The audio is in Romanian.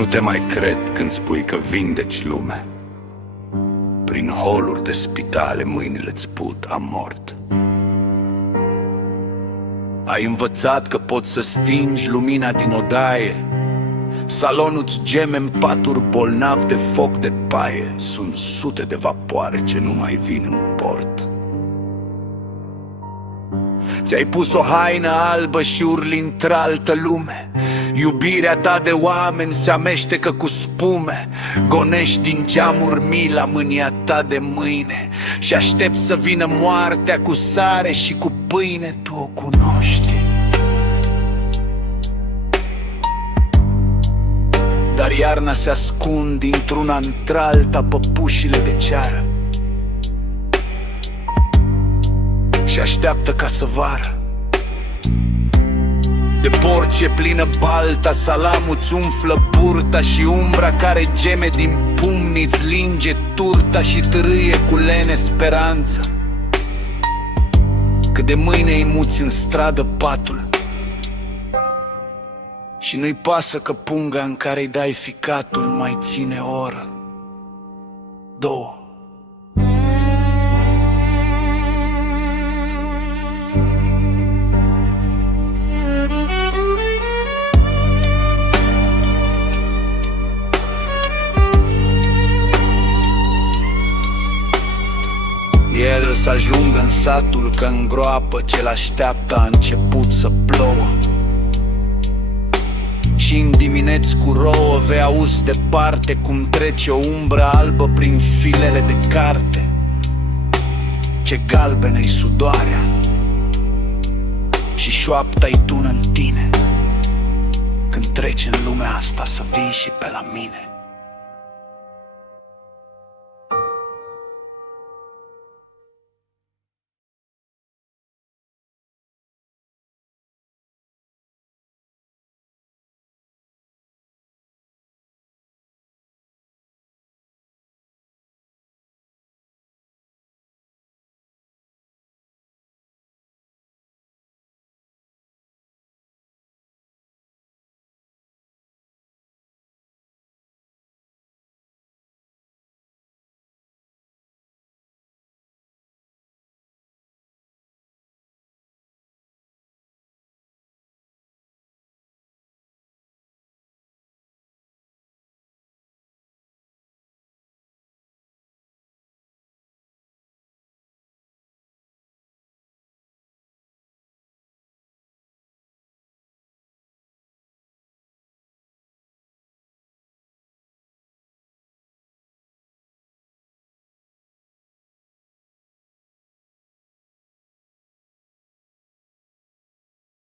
Nu te mai cred când spui că vindeci lume. Prin holuri de spitale mâinile-ți put am mort. Ai învățat că poți să stingi lumina din odaie. Salonul-ți geme în paturi bolnav de foc de paie. Sunt sute de vapoare ce nu mai vin în port. Ți-ai pus o haină albă și urli într-altă lume. Iubirea ta de oameni se amestecă cu spume. Gonești din geamuri mila mânia ta de mâine și aștepți să vină moartea cu sare și cu pâine. Tu o cunoști, dar iarna se ascund dintr-una într-alta păpușile de ceară și așteaptă ca să vară. De porci e plină balta, salamul-ți umflă burta și umbra care geme din pumni-ți linge turta și târâie cu lene speranța. Că de mâine îi muți în stradă patul și nu-i pasă că punga în care-i dai ficatul mai ține o oră, două. El să ajungă în satul că în groapă ce l-așteaptă a început să plouă. Și în dimineți cu rouă vei auzi departe cum trece o umbră albă prin filele de carte. Ce galbenă-i sudoarea și șoapta-i tună în tine când treci în lumea asta să vii și pe la mine.